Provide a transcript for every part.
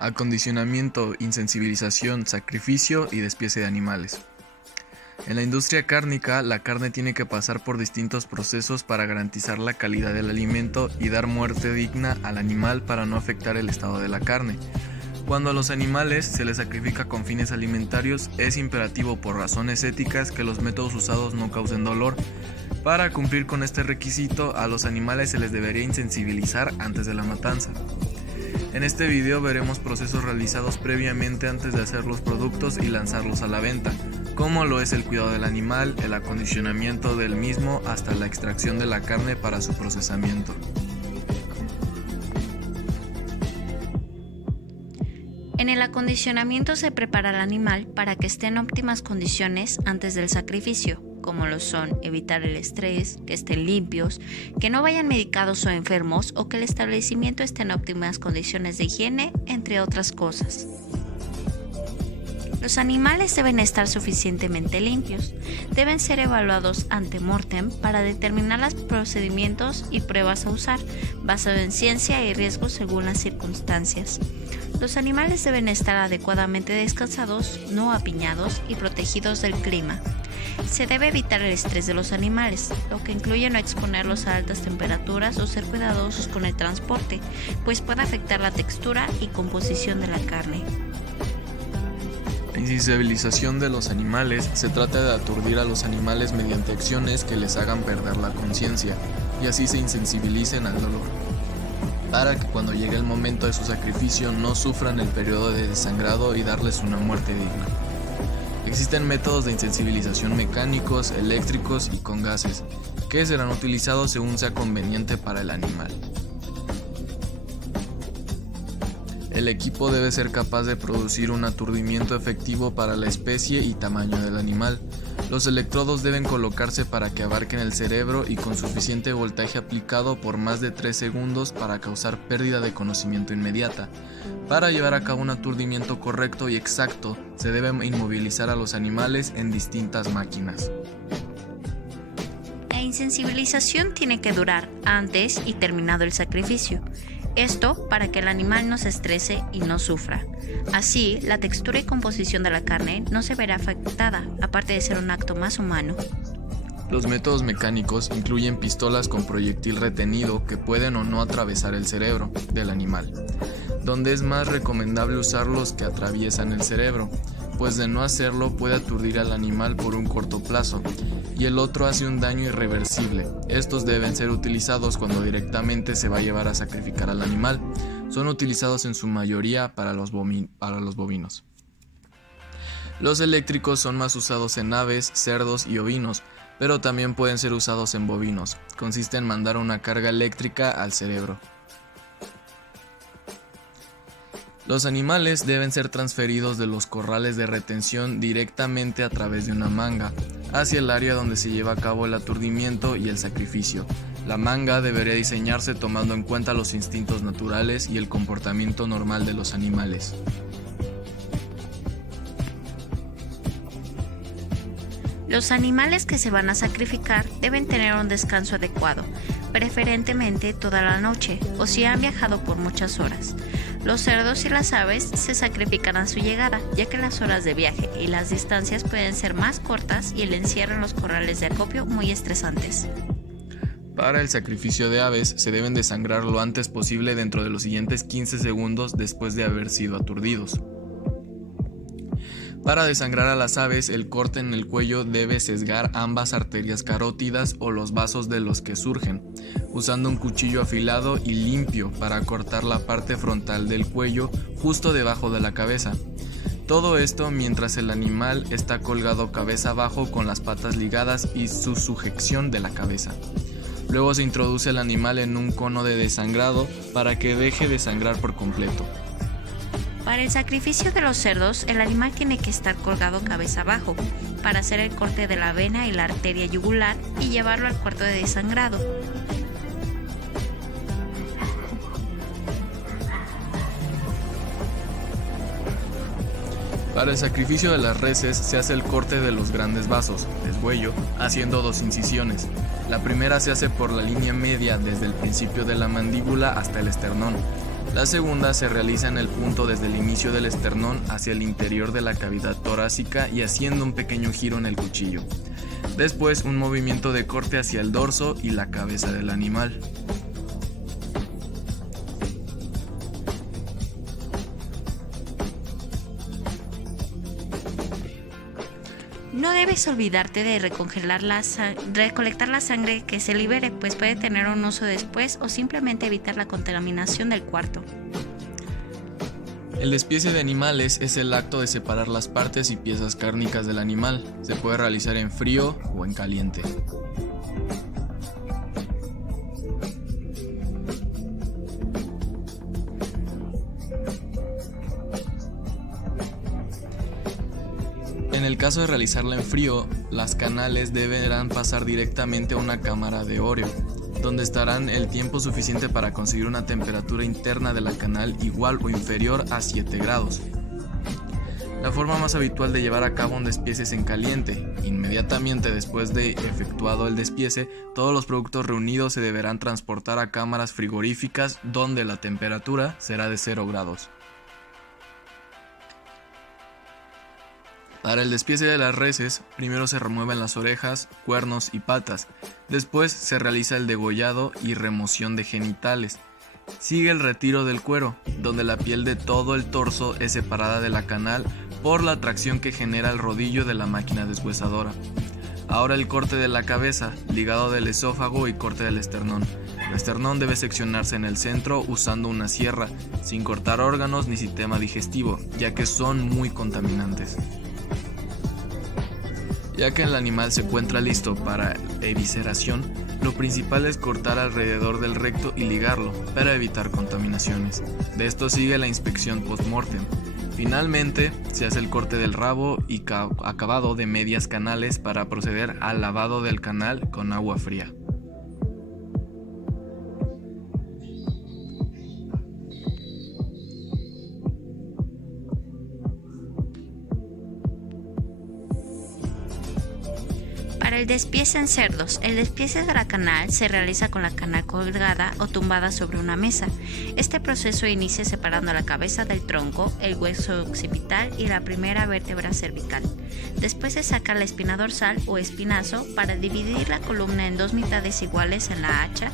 acondicionamiento, insensibilización, sacrificio y despiece de animales. En la industria cárnica, la carne tiene que pasar por distintos procesos para garantizar la calidad del alimento y dar muerte digna al animal para no afectar el estado de la carne. Cuando a los animales se les sacrifica con fines alimentarios, es imperativo por razones éticas que los métodos usados no causen dolor. Para cumplir con este requisito, a los animales se les debería insensibilizar antes de la matanza. En este video veremos procesos realizados previamente antes de hacer los productos y lanzarlos a la venta, como lo es el cuidado del animal, el acondicionamiento del mismo hasta la extracción de la carne para su procesamiento. En el acondicionamiento se prepara el animal para que esté en óptimas condiciones antes del sacrificio, como lo son evitar el estrés, que estén limpios, que no vayan medicados o enfermos o que el establecimiento esté en óptimas condiciones de higiene, entre otras cosas. Los animales deben estar suficientemente limpios, deben ser evaluados ante mortem para determinar los procedimientos y pruebas a usar, basado en ciencia y riesgos según las circunstancias. Los animales deben estar adecuadamente descansados, no apiñados y protegidos del clima. Se debe evitar el estrés de los animales, lo que incluye no exponerlos a altas temperaturas o ser cuidadosos con el transporte, pues puede afectar la textura y composición de la carne. La insensibilización de los animales se trata de aturdir a los animales mediante acciones que les hagan perder la conciencia y así se insensibilicen al dolor, para que cuando llegue el momento de su sacrificio no sufran el periodo de desangrado y darles una muerte digna. Existen métodos de insensibilización mecánicos, eléctricos y con gases, que serán utilizados según sea conveniente para el animal. El equipo debe ser capaz de producir un aturdimiento efectivo para la especie y tamaño del animal. Los electrodos deben colocarse para que abarquen el cerebro y con suficiente voltaje aplicado por más de 3 segundos para causar pérdida de conocimiento inmediata. Para llevar a cabo un aturdimiento correcto y exacto, se debe inmovilizar a los animales en distintas máquinas. La insensibilización tiene que durar antes y terminado el sacrificio. Esto para que el animal no se estrese y no sufra. Así, la textura y composición de la carne no se verá afectada, aparte de ser un acto más humano. Los métodos mecánicos incluyen pistolas con proyectil retenido que pueden o no atravesar el cerebro del animal, donde es más recomendable usar los que atraviesan el cerebro, pues de no hacerlo puede aturdir al animal por un corto plazo, y el otro hace un daño irreversible. Estos deben ser utilizados cuando directamente se va a llevar a sacrificar al animal. Son utilizados en su mayoría para los bovinos. Los eléctricos son más usados en aves, cerdos y ovinos, pero también pueden ser usados en bovinos. Consiste en mandar una carga eléctrica al cerebro. Los animales deben ser transferidos de los corrales de retención directamente a través de una manga hacia el área donde se lleva a cabo el aturdimiento y el sacrificio. La manga debería diseñarse tomando en cuenta los instintos naturales y el comportamiento normal de los animales. Los animales que se van a sacrificar deben tener un descanso adecuado, preferentemente toda la noche o si han viajado por muchas horas. Los cerdos y las aves se sacrifican a su llegada, ya que las horas de viaje y las distancias pueden ser más cortas y el encierro en los corrales de acopio muy estresantes. Para el sacrificio de aves se deben desangrar lo antes posible dentro de los siguientes 15 segundos después de haber sido aturdidos. Para desangrar a las aves, el corte en el cuello debe sesgar ambas arterias carótidas o los vasos de los que surgen, usando un cuchillo afilado y limpio para cortar la parte frontal del cuello justo debajo de la cabeza. Todo esto mientras el animal está colgado cabeza abajo con las patas ligadas y su sujeción de la cabeza. Luego se introduce el animal en un cono de desangrado para que deje de sangrar por completo. Para el sacrificio de los cerdos, el animal tiene que estar colgado cabeza abajo para hacer el corte de la vena y la arteria yugular y llevarlo al cuarto de desangrado. Para el sacrificio de las reses se hace el corte de los grandes vasos, deshuello, haciendo 2 incisiones. La primera se hace por la línea media desde el principio de la mandíbula hasta el esternón. La segunda se realiza en el punto desde el inicio del esternón hacia el interior de la cavidad torácica y haciendo un pequeño giro en el cuchillo. Después un movimiento de corte hacia el dorso y la cabeza del animal. No debes olvidarte de recolectar la sangre que se libere, pues puede tener un uso después o simplemente evitar la contaminación del cuarto. El despiece de animales es el acto de separar las partes y piezas cárnicas del animal. Se puede realizar en frío o en caliente. En el caso de realizarla en frío, las canales deberán pasar directamente a una cámara de óleo, donde estarán el tiempo suficiente para conseguir una temperatura interna de la canal igual o inferior a 7 grados. La forma más habitual de llevar a cabo un despiece es en caliente. Inmediatamente después de efectuado el despiece, todos los productos reunidos se deberán transportar a cámaras frigoríficas donde la temperatura será de 0 grados. Para el despiece de las reses, primero se remueven las orejas, cuernos y patas, después se realiza el degollado y remoción de genitales. Sigue el retiro del cuero, donde la piel de todo el torso es separada de la canal por la tracción que genera el rodillo de la máquina deshuesadora. Ahora el corte de la cabeza, ligado del esófago y corte del esternón. El esternón debe seccionarse en el centro usando una sierra, sin cortar órganos ni sistema digestivo, ya que son muy contaminantes. Ya que el animal se encuentra listo para evisceración, lo principal es cortar alrededor del recto y ligarlo para evitar contaminaciones. De esto sigue la inspección post-mortem. Finalmente, se hace el corte del rabo y acabado de medias canales para proceder al lavado del canal con agua fría. Para el despiece en cerdos, el despiece de la canal se realiza con la canal colgada o tumbada sobre una mesa. Este proceso inicia separando la cabeza del tronco, el hueso occipital y la primera vértebra cervical. Después se saca la espina dorsal o espinazo para dividir la columna en dos mitades iguales en la hacha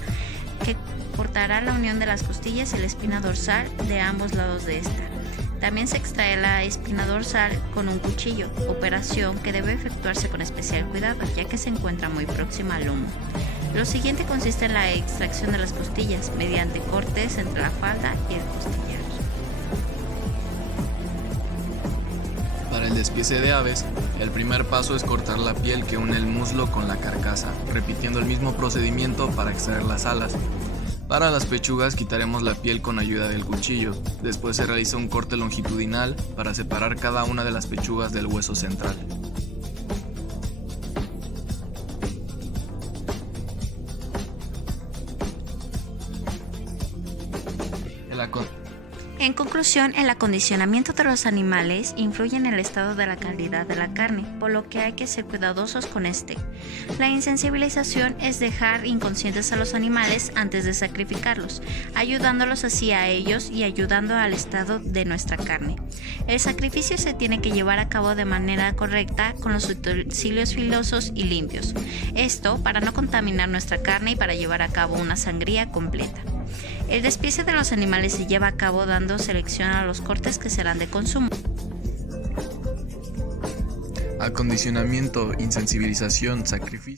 que cortará la unión de las costillas y la espina dorsal de ambos lados de esta. También se extrae la espina dorsal con un cuchillo, operación que debe efectuarse con especial cuidado ya que se encuentra muy próxima al lomo. Lo siguiente consiste en la extracción de las costillas mediante cortes entre la falda y el costillero. Para el despiece de aves, el primer paso es cortar la piel que une el muslo con la carcasa, repitiendo el mismo procedimiento para extraer las alas. Para las pechugas quitaremos la piel con ayuda del cuchillo. Después se realiza un corte longitudinal para separar cada una de las pechugas del hueso central. En conclusión, el acondicionamiento de los animales influye en el estado de la calidad de la carne, por lo que hay que ser cuidadosos con este. La insensibilización es dejar inconscientes a los animales antes de sacrificarlos, ayudándolos así a ellos y ayudando al estado de nuestra carne. El sacrificio se tiene que llevar a cabo de manera correcta con los utensilios filosos y limpios. Esto para no contaminar nuestra carne y para llevar a cabo una sangría completa. El despiece de los animales se lleva a cabo dando selección a los cortes que serán de consumo. Acondicionamiento, insensibilización, sacrificio.